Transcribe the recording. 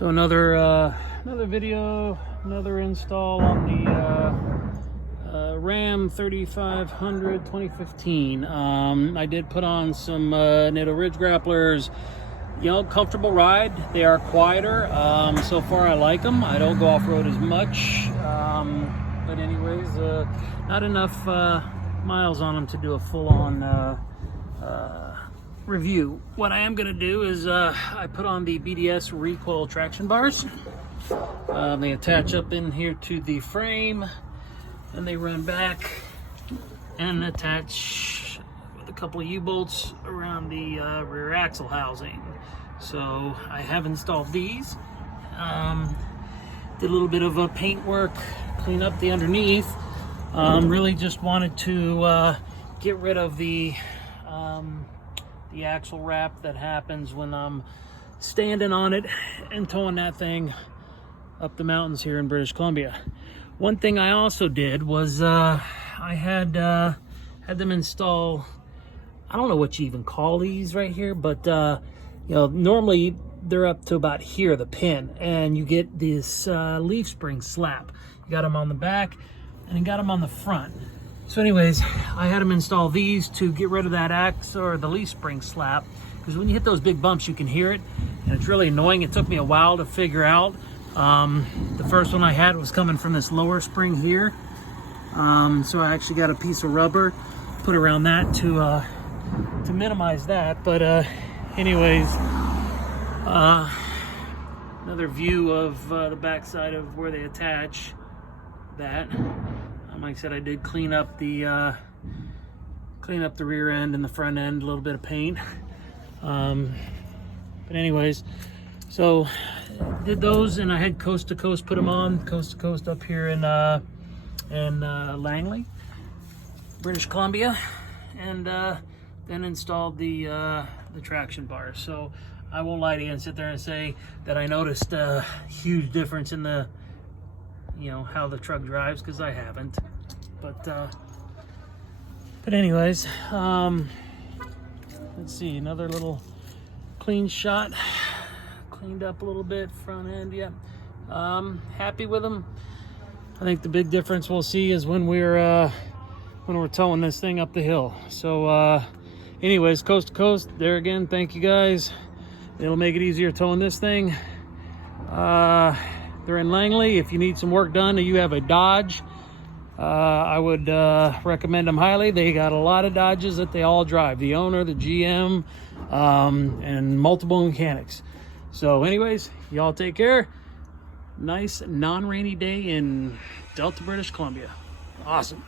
So another video, another install on the Ram 3500 2015. I did put on some NATO Ridge grapplers. You know, comfortable ride. They are quieter. So far I like them. I don't go off-road as much. But anyways, not enough miles on them to do a full-on review. What I am going to do is I put on the BDS Recoil Traction bars. They attach up in here to the frame, and they run back and attach with a couple of U-bolts around the rear axle housing. So I have installed these. Did a little bit of paint work, clean up the underneath. Really just wanted to get rid of the axle wrap that happens when I'm standing on it and towing that thing up the mountains here in British Columbia. One thing I also did was I had them install, I don't know what you even call these right here, but you know, normally they're up to about here, the pin, and you get this leaf spring slap. You got them on the back and you got them on the front. So anyways, I had them install these to get rid of that axe or the leaf spring slap, because when you hit those big bumps you can hear it and it's really annoying. It took me a while to figure out. The first one I had was coming from this lower spring here, so I actually got a piece of rubber put around that to minimize that. But anyways, another view of the back side of where they attach that. Like I said, I did clean up the rear end and the front end, a little bit of paint. But anyways, so did those, and I had coast to coast put them on, coast to coast up here in Langley, British Columbia, and then installed the traction bars. So I won't lie to you and sit there and say that I noticed a huge difference in the, you know, how the truck drives, because I haven't. But anyways, let's see, another little clean shot, cleaned up a little bit, front end. Yeah, happy with them. I think the big difference we'll see is when we're towing this thing up the hill. So anyways, coast to coast there again. Thank you guys. It'll make it easier towing this thing. They're in Langley. If you need some work done and you have a Dodge, I would recommend them highly. They got a lot of Dodges that they all drive, the owner, the GM, and multiple mechanics. So anyways, y'all take care. Nice non-rainy day in Delta, British Columbia. Awesome.